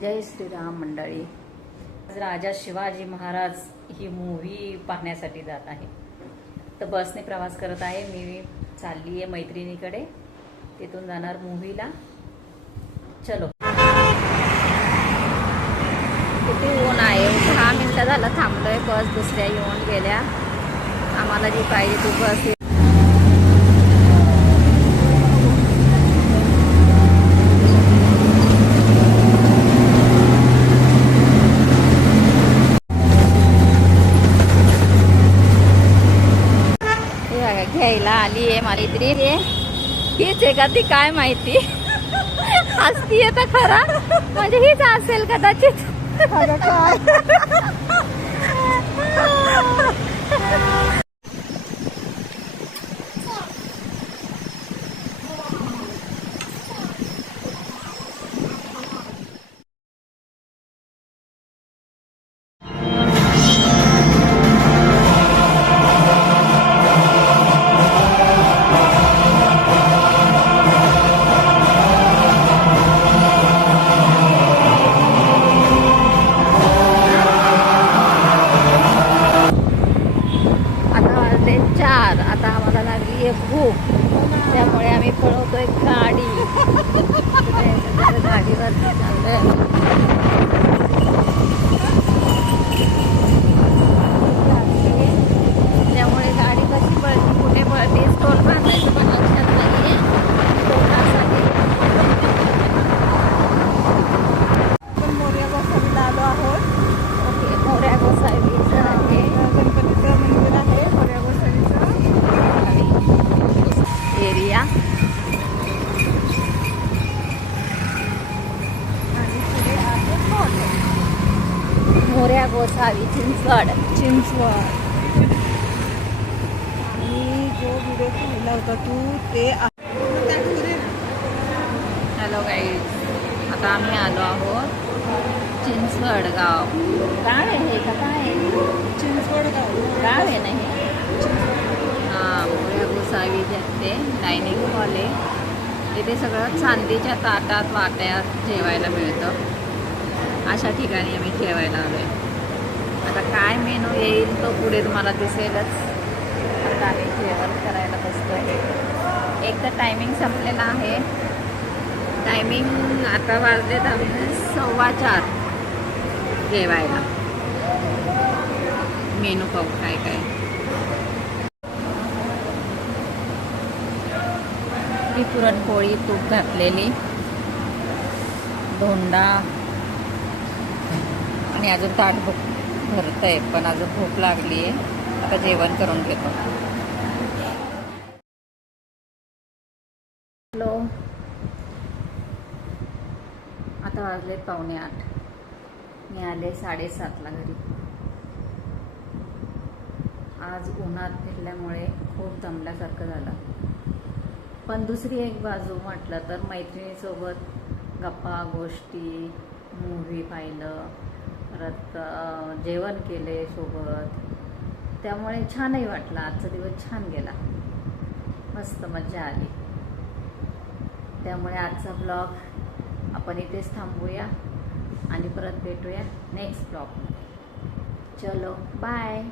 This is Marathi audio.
जय श्रीराम मंडळी. राजा शिवाजी महाराज ही मूव्ही पाहण्यासाठी जात आहे. तर बसने प्रवास करत आहे. मी चालली आहे मैत्रिणीकडे, तिथून जाणार मूव्हीला. चलो. किती ऊन आहे. 10 मिनिटं झालं थांबलोय. बस दुसऱ्या येऊन गेल्या. आम्हाला जी पाहिजे ती बस घ्यायला आली आहे. मैत्रीण हीच आहे का ती काय माहिती. हसतीये तर खरा, म्हणजे हीच असेल कदाचित. आता आम्हाला लागली आहे भूक, त्यामुळे आम्ही पळवतोय गाडी. गाडीवरती चाललोय. त्यामुळे गाडी कशी पळते, कुठे पळते, स्टॉल बांधायचं पण लक्षात नाहीये. आपण मोरया गोसावीला आलो आहोत. ओके, मोरया गोसावीचं आहे, गणपतीचं मंदिर आहे. मोरया गोसावीचं एरिया. आणि पुढे आहे मोरया गोसावी चिंचवड. आणि जो व्हिडिओ पाहिला होता तू ते हॅलो गाईज, आता आम्ही आलो आहोत चिंचवड गाव. गाव आहे हे का काय? चिंचवड गाव आहे ना हे. हां, मोरया गोसावी ते डायनिंग हॉल आहे. इथे सगळं चांदीच्या ताटात वाट्यात जेवायला मिळतं. अशा ठिकाणी आम्ही जेवायला आलो आहे. आता काय मेनू येईल तो पुढे तुम्हाला दिसेलच. आता आम्ही जेवण करायला बसतो आहे. एक तर टायमिंग संपलेला आहे. टायमिंग आता वाजलेत आम्ही 4:15 जेवायला. मेनू पाहू काय काय. ही पुरणपोळी, तूप घातलेली, धोंडा आणि अजून ताट भरत आहे. पण अजून भूक लागली आहे. आता जेवण करून घेतो. हॅलो, आता वाजले 7:45. मी आले 7:30ला घरी. आज उन्हात फिरल्यामुळे खूप दमल्यासारखं झालं. पण दुसरी एक बाजू म्हटलं तर मैत्रिणीसोबत गप्पा गोष्टी, मूव्ही पाहिलं, परत जेवण केले सोबत, त्यामुळे छानही वाटलं. आजचा दिवस छान गेला, मस्त मजा आली. त्यामुळे आजचा ब्लॉग आपण इथेच थांबूया आणि परत भेटूया नेक्स्ट ब्लॉगमध्ये. चलो बाय.